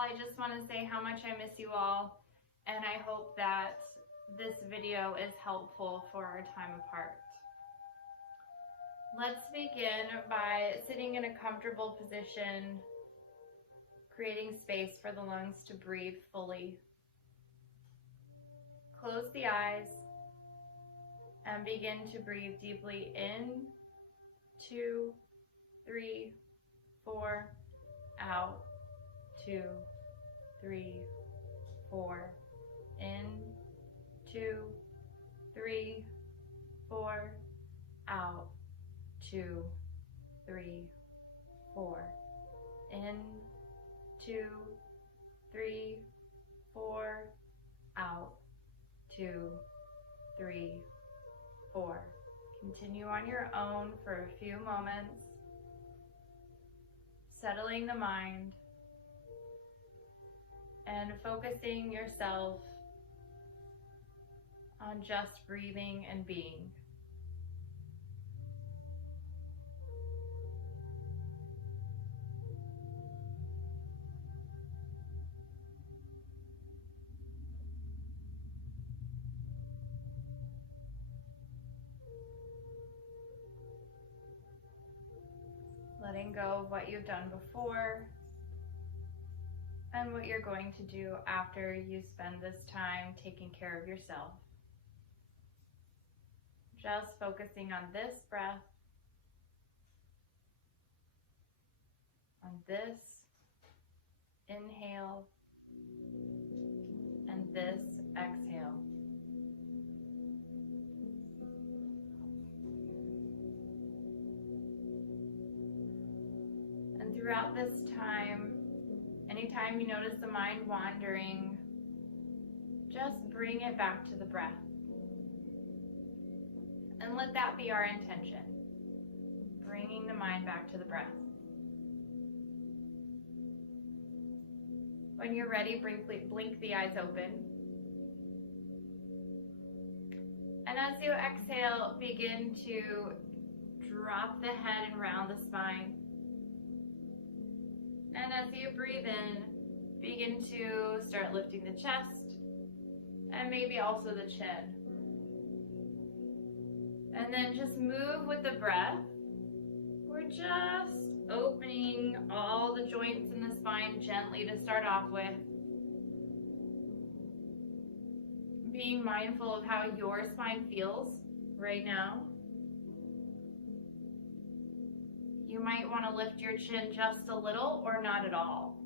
I just want to say how much I miss you all, and I hope that this video is helpful for our time apart. Let's begin by sitting in a comfortable position, creating space for the lungs to breathe fully. Close the eyes and begin to breathe deeply in, 2, 3, 4, out, 2, 3, 4, in, 2, 3, 4, out, 2, 3, 4, in, 2, 3, 4, out, 2, 3, 4. Continue on your own for a few moments, settling the mind and focusing yourself on just breathing and being. Letting go of what you've done before and what you're going to do after you spend this time taking care of yourself. Just focusing on this breath, on this inhale, and this exhale. And throughout this time, anytime you notice the mind wandering, just bring it back to the breath. And let that be our intention, bringing the mind back to the breath. When you're ready, blink the eyes open. And as you exhale, begin to drop the head and round the spine. And as you breathe in, begin to start lifting the chest and maybe also the chin. And then just move with the breath. We're just opening all the joints in the spine gently to start off with. Being mindful of how your spine feels right now. You might want to lift your chin just a little or not at all.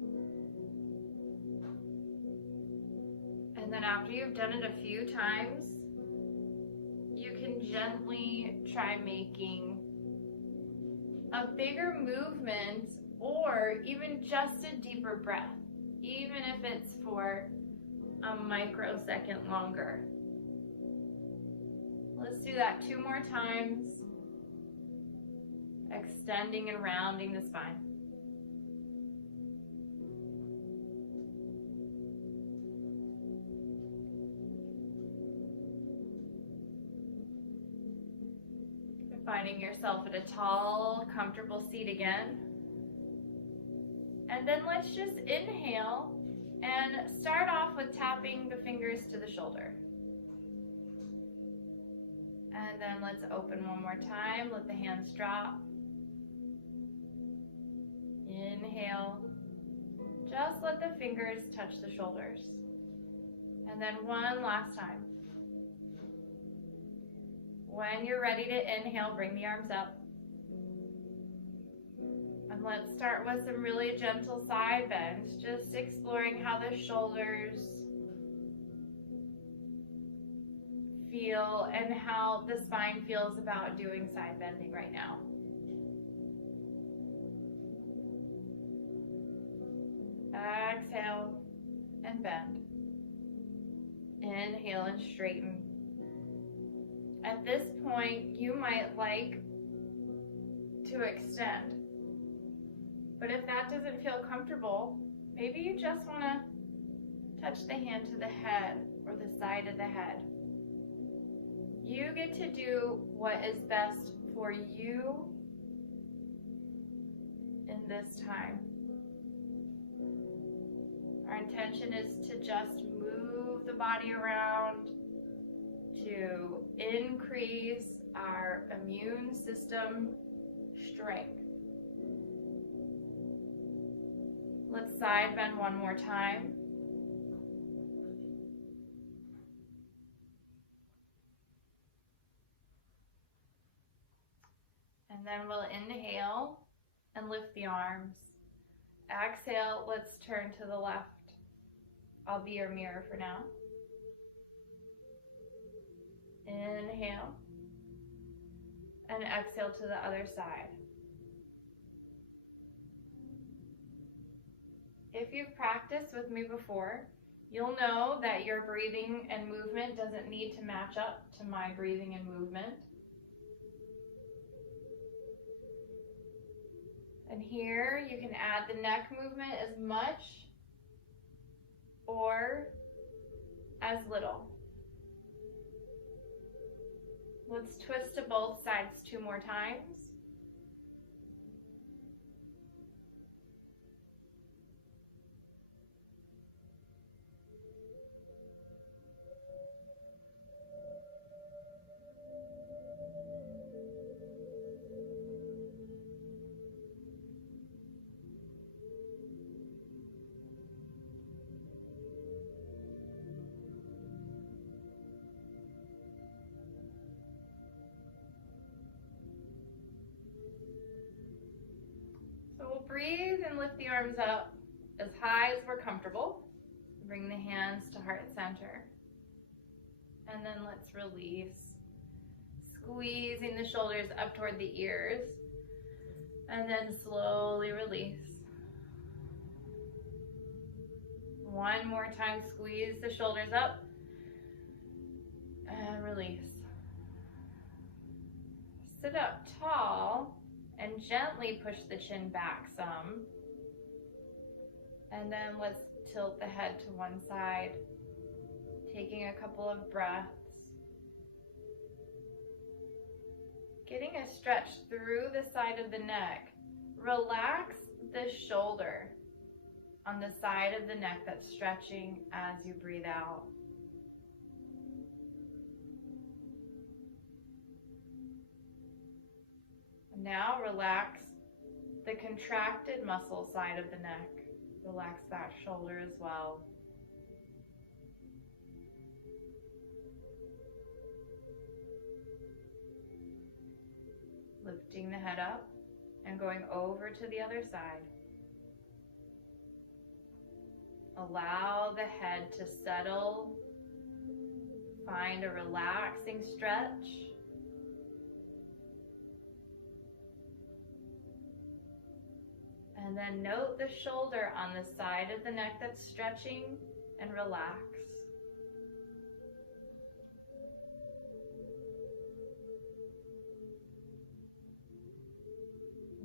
And then after you've done it a few times, you can gently try making a bigger movement or even just a deeper breath, even if it's for a microsecond longer. Let's do that 2 more times, extending and rounding the spine. Finding yourself at a tall, comfortable seat again. And then let's just inhale and start off with tapping the fingers to the shoulder. And then let's open one more time. Let the hands drop. Inhale. Just let the fingers touch the shoulders. And then one last time. When you're ready to inhale, bring the arms up. And let's start with some really gentle side bends, just exploring how the shoulders feel and how the spine feels about doing side bending right now. Exhale and bend. Inhale and straighten. At this point, you might like to extend. But if that doesn't feel comfortable, maybe you just want to touch the hand to the head or the side of the head. You get to do what is best for you in this time. Our intention is to just move the body around to increase our immune system strength. Let's side bend one more time. And then we'll inhale and lift the arms. Exhale, let's turn to the left. I'll be your mirror for now. Inhale. And exhale to the other side. If you've practiced with me before, you'll know that your breathing and movement doesn't need to match up to my breathing and movement. And here you can add the neck movement as much or as little. Let's twist to both sides 2 more times. So we'll breathe and lift the arms up as high as we're comfortable. Bring the hands to heart center. And then let's release. Squeezing the shoulders up toward the ears. And then slowly release. One more time, squeeze the shoulders up. And release. Sit up tall. And gently push the chin back some. And then let's tilt the head to one side, taking a couple of breaths. Getting a stretch through the side of the neck. Relax the shoulder on the side of the neck that's stretching as you breathe out. Now relax the contracted muscle side of the neck. Relax that shoulder as well. Lifting the head up and going over to the other side. Allow the head to settle. Find a relaxing stretch. And then note the shoulder on the side of the neck that's stretching and relax.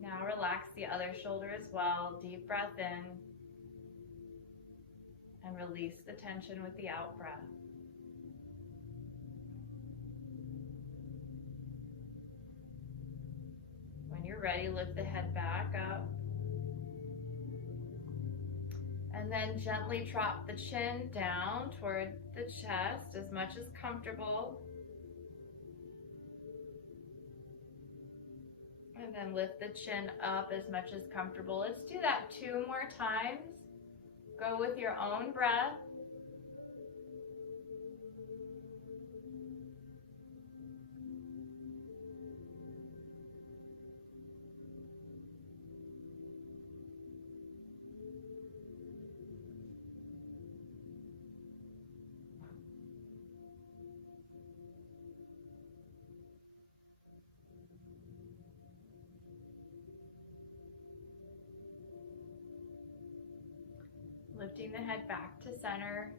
Now relax the other shoulder as well. Deep breath in. And release the tension with the out breath. When you're ready, lift the head back up. And then gently drop the chin down toward the chest as much as comfortable. And then lift the chin up as much as comfortable. Let's do that 2 more times. Go with your own breath. Lifting the head back to center.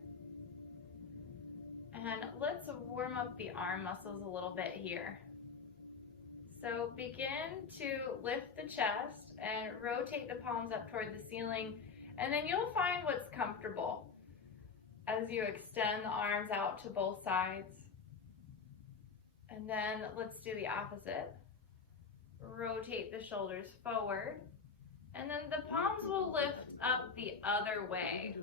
And let's warm up the arm muscles a little bit here. So begin to lift the chest and rotate the palms up toward the ceiling, and then you'll find what's comfortable as you extend the arms out to both sides. And then let's do the opposite. Rotate the shoulders forward And then the palms will lift up the other way.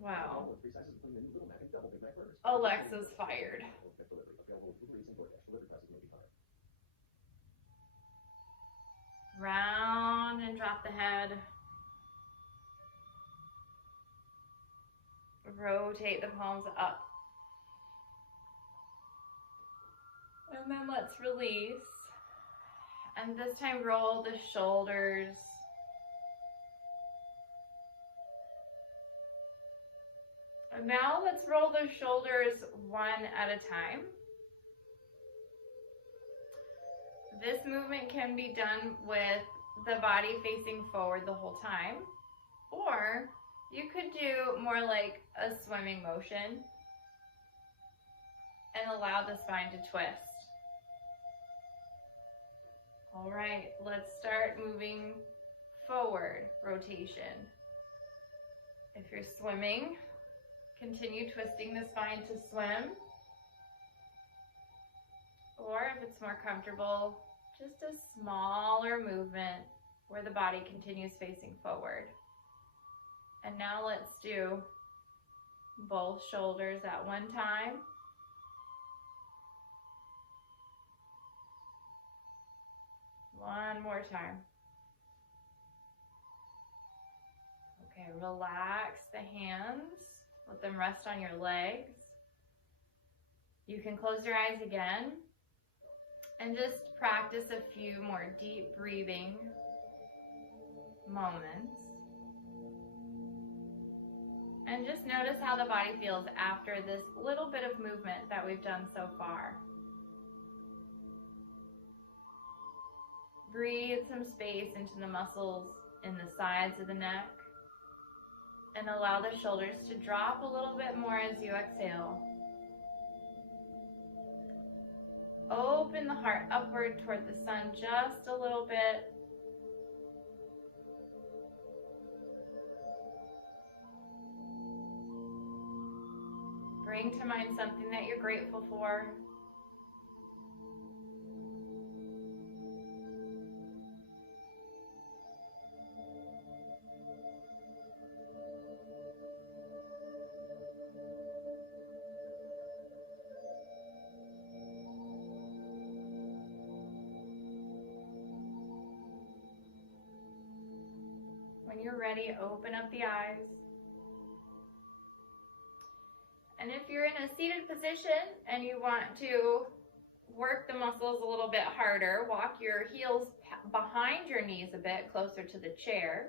Wow. Alexa's fired. Round and drop the head. Rotate the palms up. And then let's release. And this time roll the shoulders. And now let's roll the shoulders one at a time. This movement can be done with the body facing forward the whole time, or you could do more like a swimming motion and allow the spine to twist. All right, let's start moving forward, rotation. If you're swimming, continue twisting the spine to swim. Or if it's more comfortable, just a smaller movement where the body continues facing forward. And now let's do both shoulders at one time. One more time. Okay, relax the hands. Let them rest on your legs. You can close your eyes again and just practice a few more deep breathing moments. And just notice how the body feels after this little bit of movement that we've done so far. Breathe some space into the muscles in the sides of the neck and allow the shoulders to drop a little bit more as you exhale. Open the heart upward toward the sun just a little bit. Bring to mind something that you're grateful for. When you're ready, open up the eyes. And if you're in a seated position and you want to work the muscles a little bit harder, walk your heels behind your knees a bit closer to the chair.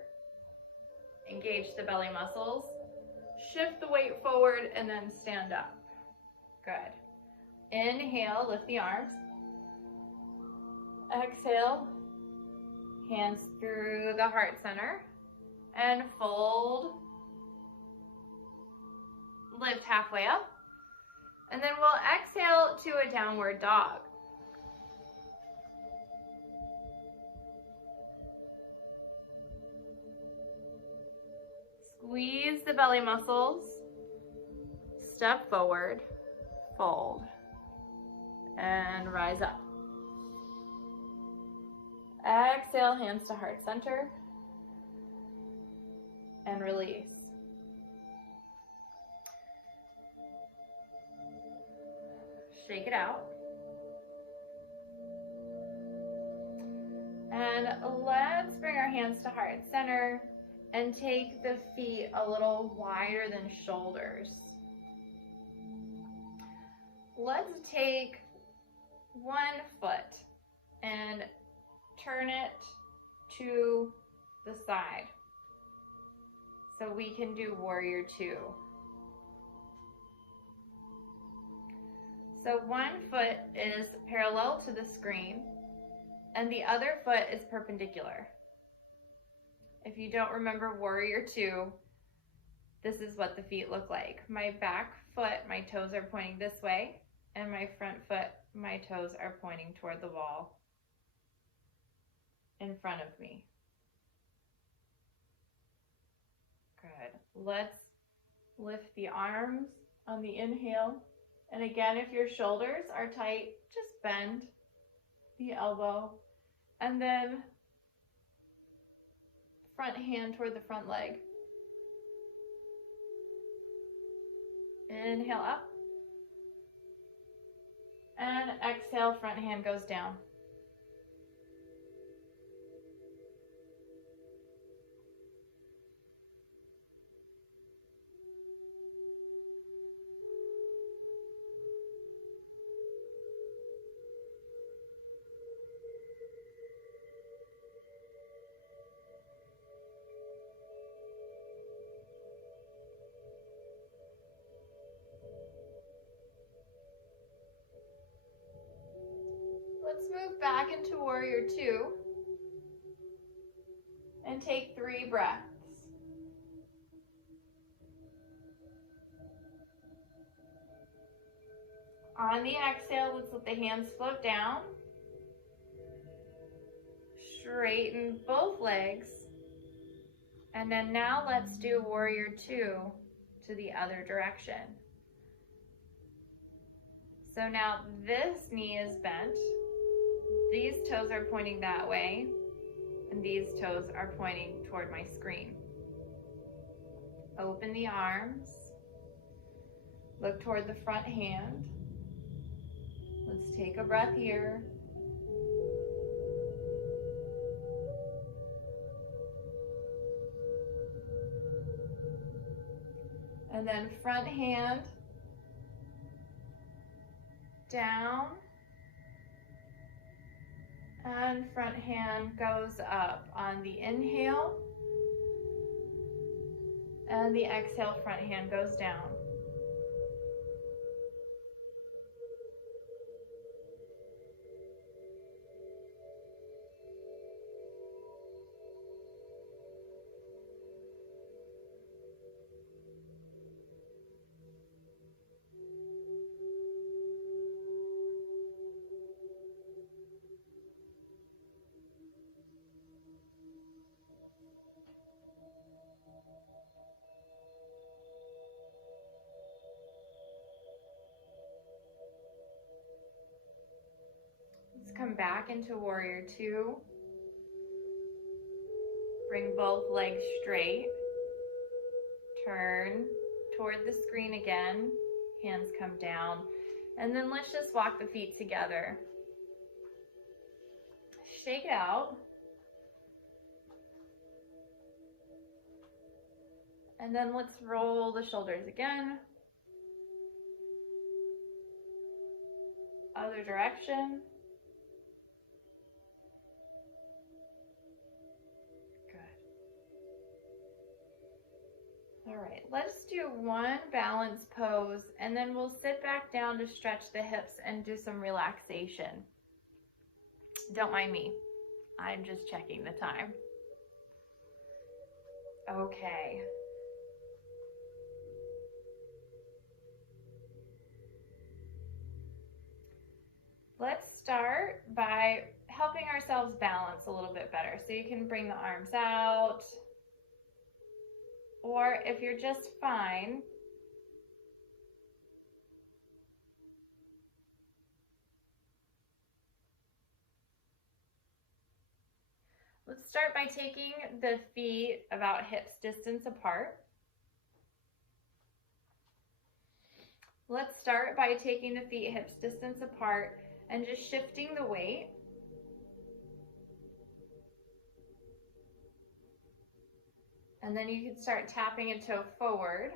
Engage the belly muscles. Shift the weight forward and then stand up. Good. Inhale, lift the arms. Exhale, hands through the heart center. And fold. Lift halfway up. And then we'll exhale to a downward dog. Squeeze the belly muscles. Step forward. Fold. And rise up. Exhale, hands to heart center. And release. Shake it out. And let's bring our hands to heart center and take the feet a little wider than shoulders. Let's take one foot and turn it to the side. So we can do warrior two. So one foot is parallel to the screen and the other foot is perpendicular. If you don't remember warrior two, this is what the feet look like. My back foot, my toes are pointing this way, and my front foot, my toes are pointing toward the wall in front of me. Good. Let's lift the arms on the inhale And again, if your shoulders are tight, just bend the elbow and then front hand toward the front leg. Inhale up. And exhale, front hand goes down. Let's move back into warrior two and take 3 breaths. On the exhale, let's let the hands float down. Straighten both legs. And then now let's do warrior two to the other direction. So now this knee is bent. These toes are pointing that way, and these toes are pointing toward my screen. Open the arms. Look toward the front hand. Let's take a breath here. And then front hand down. And front hand goes up on the inhale. And the exhale, front hand goes down. Let's come back into warrior two. Bring both legs straight. Turn toward the screen again. Hands come down. And then let's just walk the feet together. Shake it out. And then let's roll the shoulders again. Other direction. All right, let's do one balance pose and then we'll sit back down to stretch the hips and do some relaxation. Don't mind me, I'm just checking the time. Okay. Let's start by helping ourselves balance a little bit better. So you can bring the arms out. Or if you're just fine, let's start by taking the feet about hips distance apart. Let's start by taking the feet hips distance apart and just shifting the weight. And then you can start tapping a toe forward.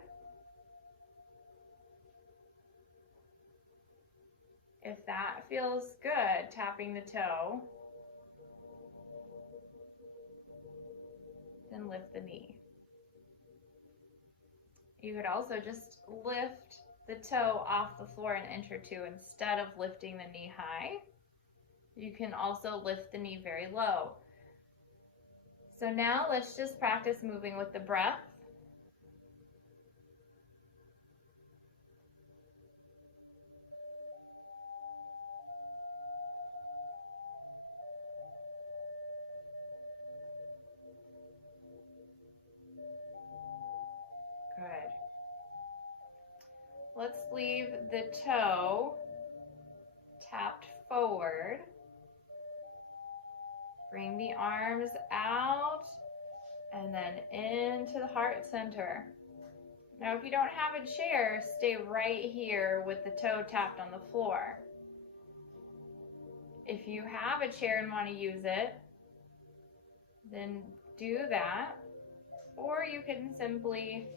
If that feels good, tapping the toe, then lift the knee. You could also just lift the toe off the floor an inch or two instead of lifting the knee high. You can also lift the knee very low. So now let's just practice moving with the breath. Good. Let's leave the toe tapped forward. Bring the arms out and then into the heart center. Now, if you don't have a chair, stay right here with the toe tapped on the floor. If you have a chair and want to use it, then do that. Or you can simply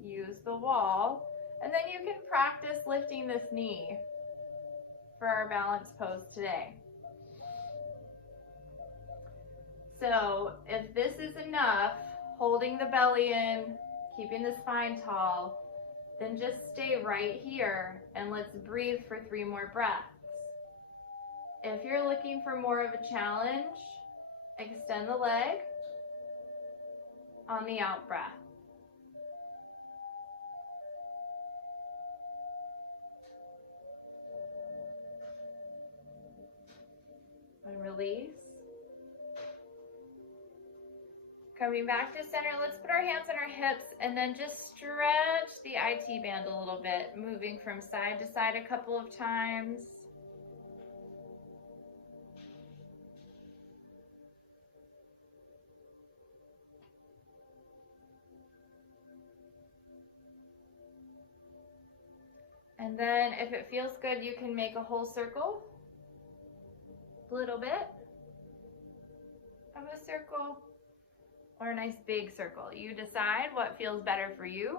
use the wall, and then you can practice lifting this knee for our balance pose today. So if this is enough, holding the belly in, keeping the spine tall, then just stay right here and let's breathe for 3 more breaths. If you're looking for more of a challenge, extend the leg on the out breath. And release. Coming back to center, let's put our hands on our hips and then just stretch the IT band a little bit, moving from side to side a couple of times. And then if it feels good, you can make a whole circle, a little bit of a circle, or a nice big circle. You decide what feels better for you.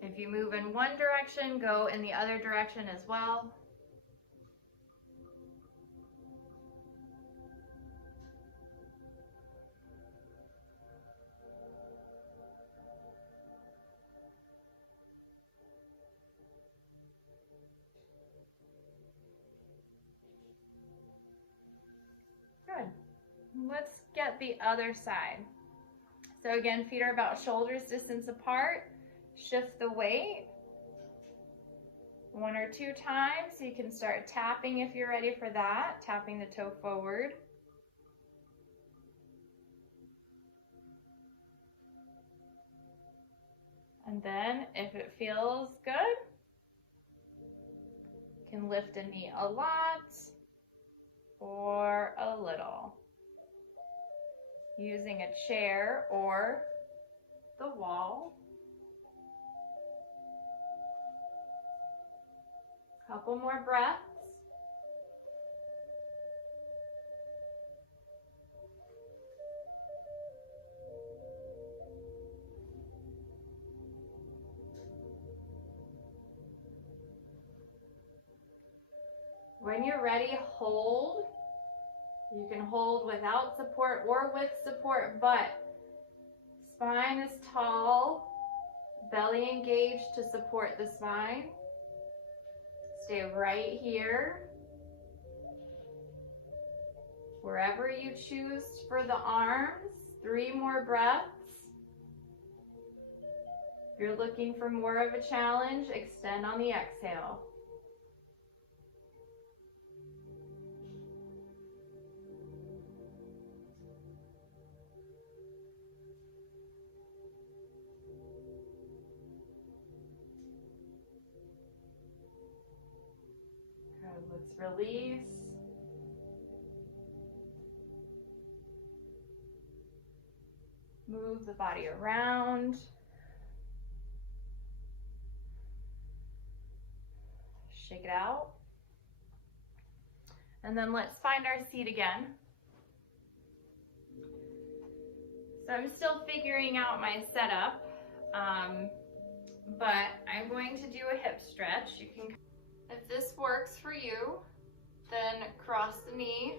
If you move in one direction, go in the other direction as well. Good. Let's get the other side. So again, feet are about shoulders distance apart. Shift the weight 1 or 2 times. You can start tapping if you're ready for that, tapping the toe forward. And then if it feels good, you can lift a knee a lot or a little, using a chair or the wall. Couple more breaths. When you're ready, hold. You can hold without support or with support, but spine is tall, belly engaged to support the spine. Stay right here. Wherever you choose for the arms, 3 more breaths. If you're looking for more of a challenge, extend on the exhale. Good. Let's release. Move the body around. Shake it out. And then let's find our seat again. So I'm still figuring out my setup, but I'm going to do a hip stretch. You can, if this works for you, then cross the knee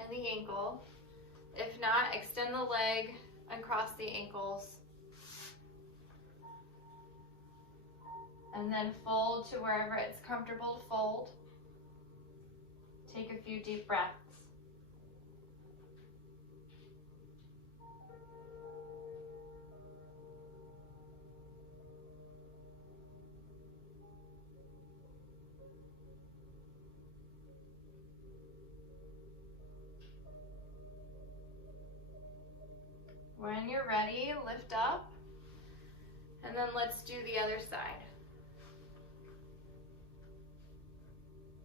and the ankle. If not, extend the leg and cross the ankles. And then fold to wherever it's comfortable to fold. Take a few deep breaths. When you're ready, lift up, and then let's do the other side.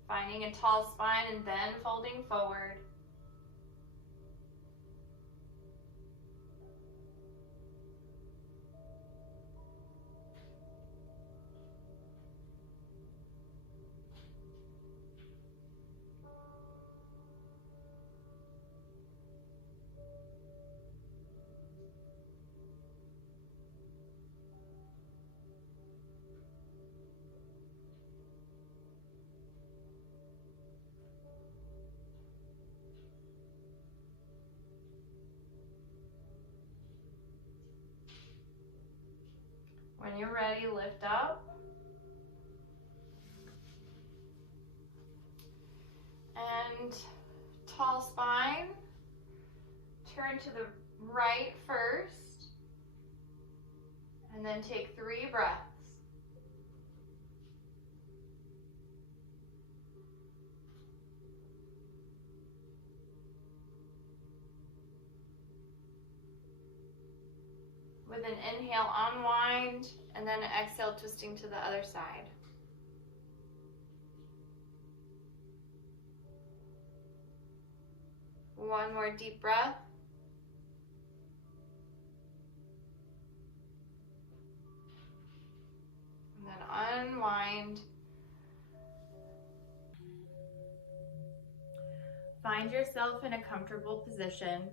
Finding a tall spine and then folding forward. When you're ready, lift up. And tall spine. Turn to the right first. And then take 3 breaths. With an inhale, unwind, and then an exhale, twisting to the other side. One more deep breath. And then unwind. Find yourself in a comfortable position.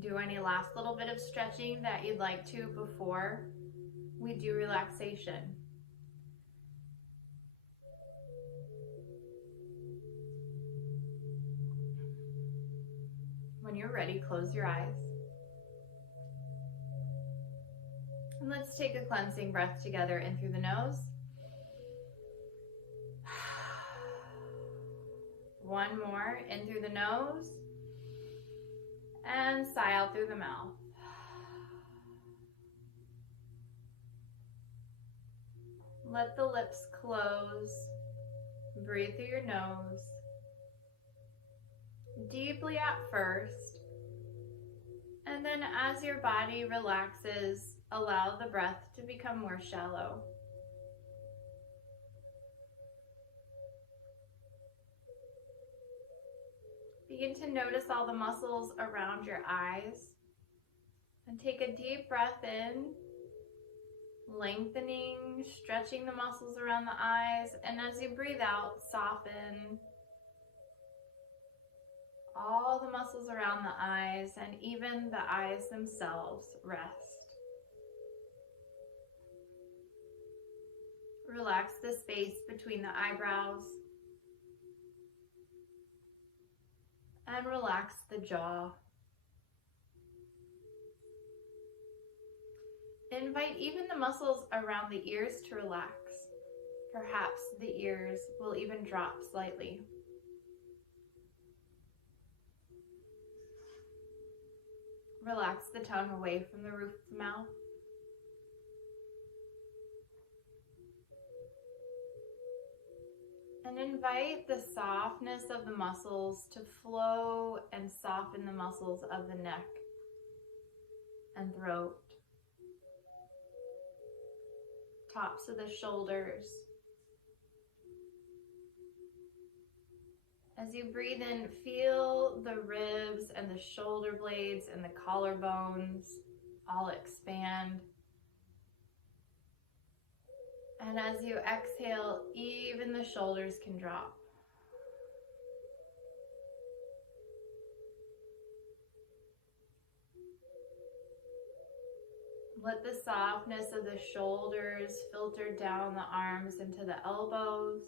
Do any last little bit of stretching that you'd like to before we do relaxation. When you're ready, close your eyes. And let's take a cleansing breath together in through the nose. One more, in through the nose. And sigh out through the mouth. Let the lips close. Breathe through your nose. Deeply at first. And then as your body relaxes, allow the breath to become more shallow. Begin to notice all the muscles around your eyes. And take a deep breath in, lengthening, stretching the muscles around the eyes. And as you breathe out, soften all the muscles around the eyes, and even the eyes themselves rest. Relax the space between the eyebrows. And relax the jaw. Invite even the muscles around the ears to relax. Perhaps the ears will even drop slightly. Relax the tongue away from the roof of the mouth. And invite the softness of the muscles to flow and soften the muscles of the neck and throat. Tops of the shoulders. As you breathe in, feel the ribs and the shoulder blades and the collarbones all expand. And as you exhale, even the shoulders can drop. Let the softness of the shoulders filter down the arms into the elbows,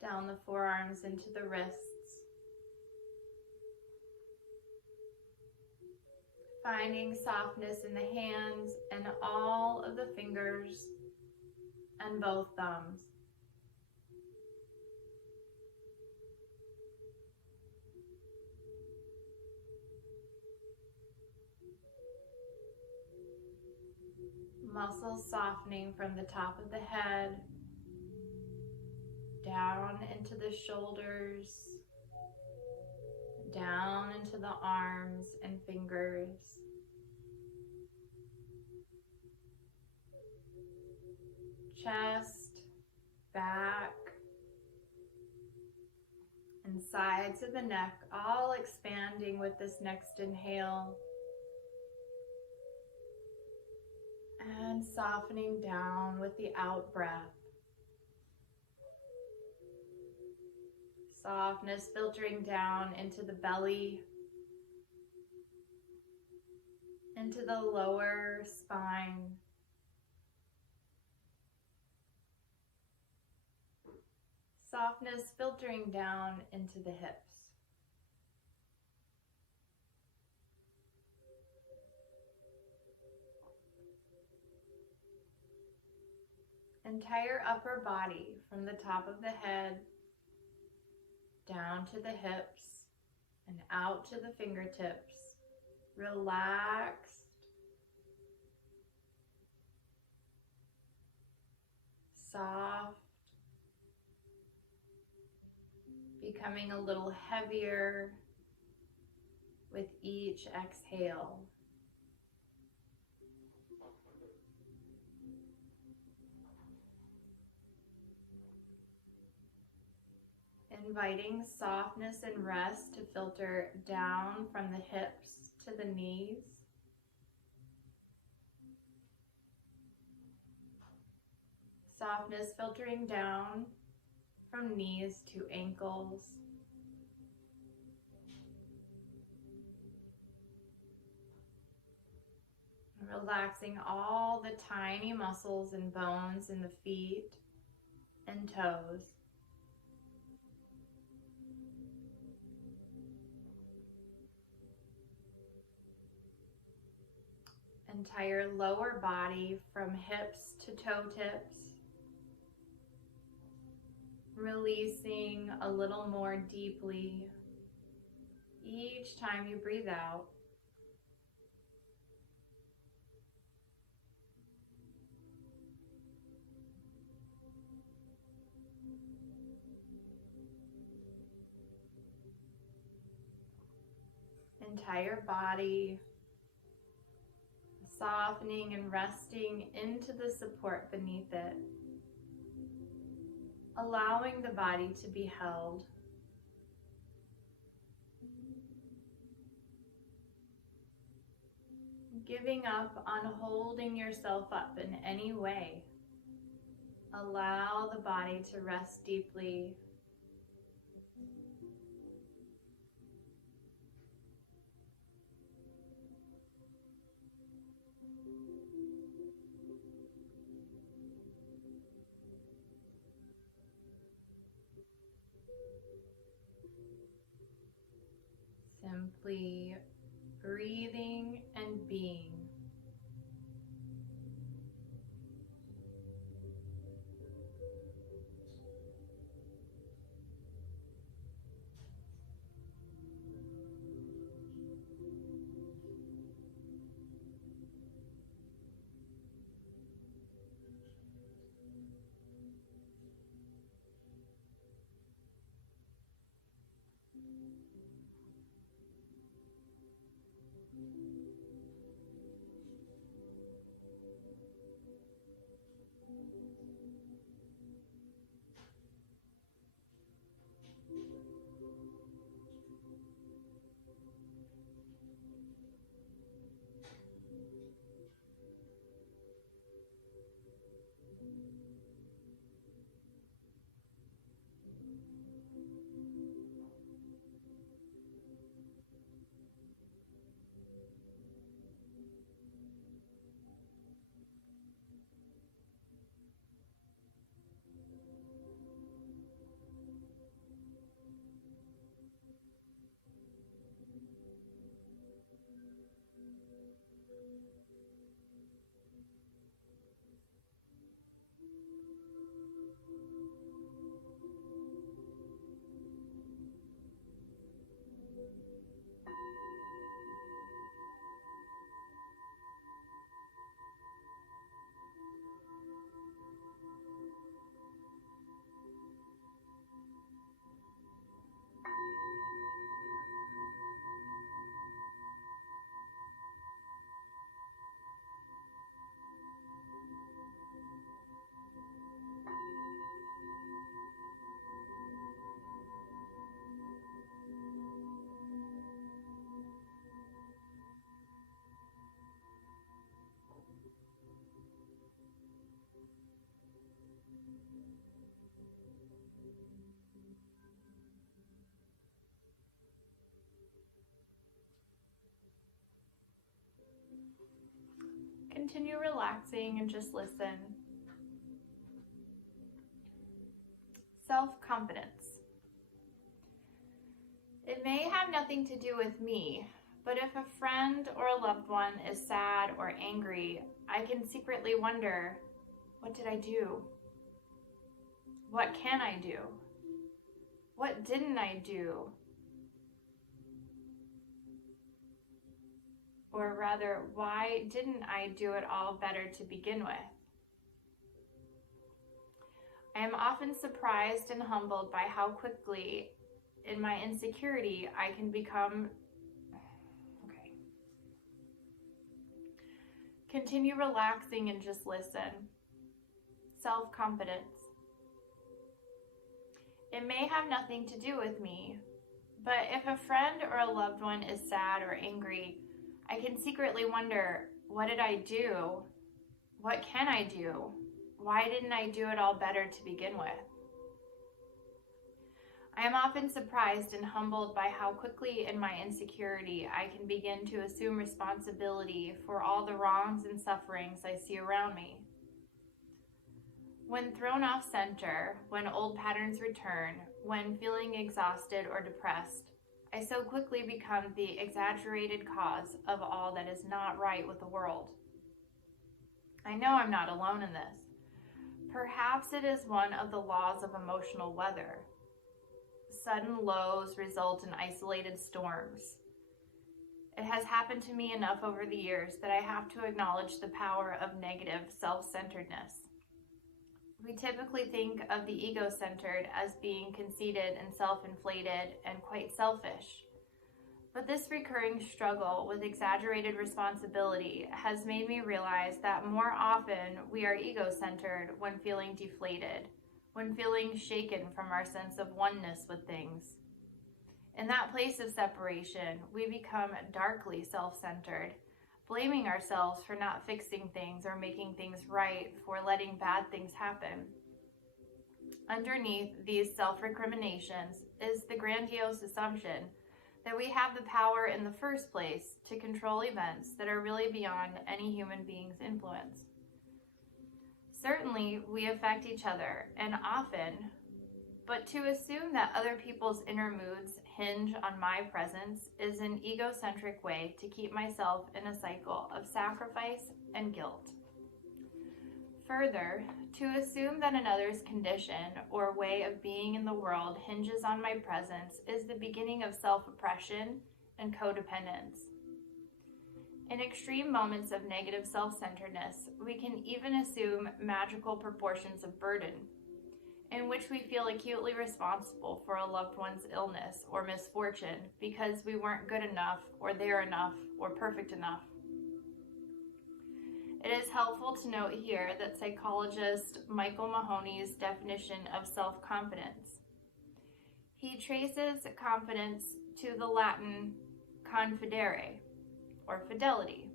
down the forearms into the wrists. Finding softness in the hands and all of the fingers and both thumbs. Muscles softening from the top of the head down into the shoulders, down into the arms and fingers, chest, back, and sides of the neck, all expanding with this next inhale, and softening down with the out breath. Softness filtering down into the belly, into the lower spine, softness filtering down into the hips. Entire upper body from the top of the head down to the hips and out to the fingertips, relaxed, soft, becoming a little heavier with each exhale. Inviting softness and rest to filter down from the hips to the knees. Softness filtering down from knees to ankles. Relaxing all the tiny muscles and bones in the feet and toes. Entire lower body from hips to toe tips. Releasing a little more deeply each time you breathe out. Entire body softening and resting into the support beneath it, allowing the body to be held. Giving up on holding yourself up in any way. Allow the body to rest deeply. Simply breathing and being. Continue relaxing and just listen. Self-confidence. It may have nothing to do with me, but if a friend or a loved one is sad or angry, I can secretly wonder, what did I do? What can I do? What didn't I do? Or rather, why didn't I do it all better to begin with? I am often surprised and humbled by how quickly, in my insecurity, I can become... Continue relaxing and just listen. Self-confidence. It may have nothing to do with me, but if a friend or a loved one is sad or angry, I can secretly wonder, what did I do? What can I do? Why didn't I do it all better to begin with? I am often surprised and humbled by how quickly in my insecurity I can begin to assume responsibility for all the wrongs and sufferings I see around me. When thrown off center, when old patterns return, when feeling exhausted or depressed, I so quickly become the exaggerated cause of all that is not right with the world. I know I'm not alone in this. Perhaps it is one of the laws of emotional weather. Sudden lows result in isolated storms. It has happened to me enough over the years that I have to acknowledge the power of negative self-centeredness. We typically think of the ego-centered as being conceited and self-inflated and quite selfish. But this recurring struggle with exaggerated responsibility has made me realize that more often we are ego-centered when feeling deflated, when feeling shaken from our sense of oneness with things. In that place of separation, we become darkly self-centered, blaming ourselves for not fixing things or making things right, for letting bad things happen. Underneath these self-recriminations is the grandiose assumption that we have the power in the first place to control events that are really beyond any human being's influence. Certainly, we affect each other, and often, but to assume that other people's inner moods hinge on my presence is an egocentric way to keep myself in a cycle of sacrifice and guilt. Further, to assume that another's condition or way of being in the world hinges on my presence is the beginning of self-oppression and codependence. In extreme moments of negative self-centeredness, we can even assume magical proportions of burden, in which we feel acutely responsible for a loved one's illness or misfortune because we weren't good enough or there enough or perfect enough. It is helpful to note here that psychologist Michael Mahoney's definition of self-confidence. He traces confidence to the Latin confidere, or fidelity,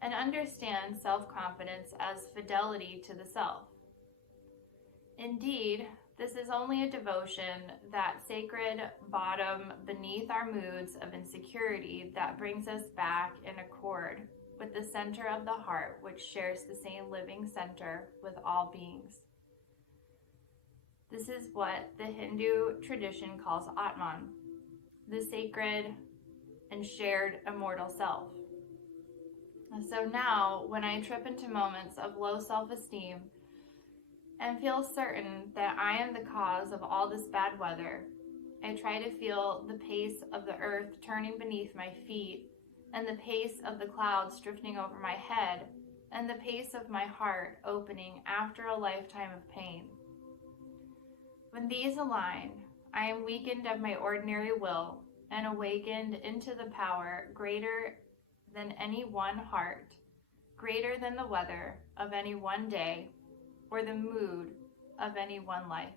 and understands self-confidence as fidelity to the self. Indeed, this is only a devotion, that sacred bottom beneath our moods of insecurity that brings us back in accord with the center of the heart, which shares the same living center with all beings. This is what the Hindu tradition calls Atman, the sacred and shared immortal self. And so now, when I trip into moments of low self-esteem and feel certain that I am the cause of all this bad weather, I try to feel the pace of the earth turning beneath my feet, and the pace of the clouds drifting over my head, and the pace of my heart opening after a lifetime of pain. When these align, I am weakened of my ordinary will and awakened into the power greater than any one heart, greater than the weather of any one day, or the mood of any one life.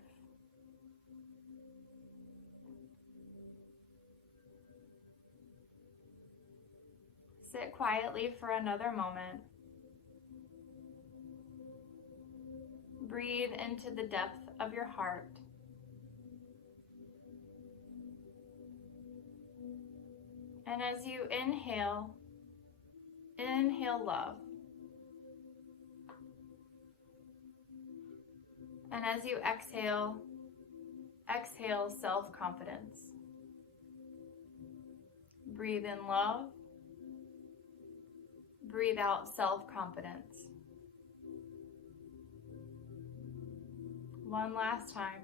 Sit quietly for another moment. Breathe into the depth of your heart. And as you inhale, Inhale love. And as you exhale, exhale self-confidence. Breathe in love. Breathe out self-confidence. One last time.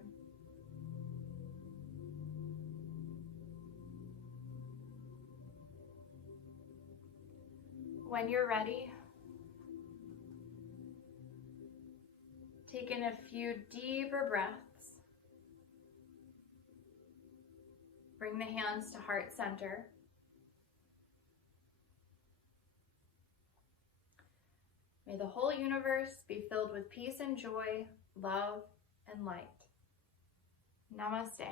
When you're ready, take in a few deeper breaths. Bring the hands to heart center. May the whole universe be filled with peace and joy, love and light. Namaste.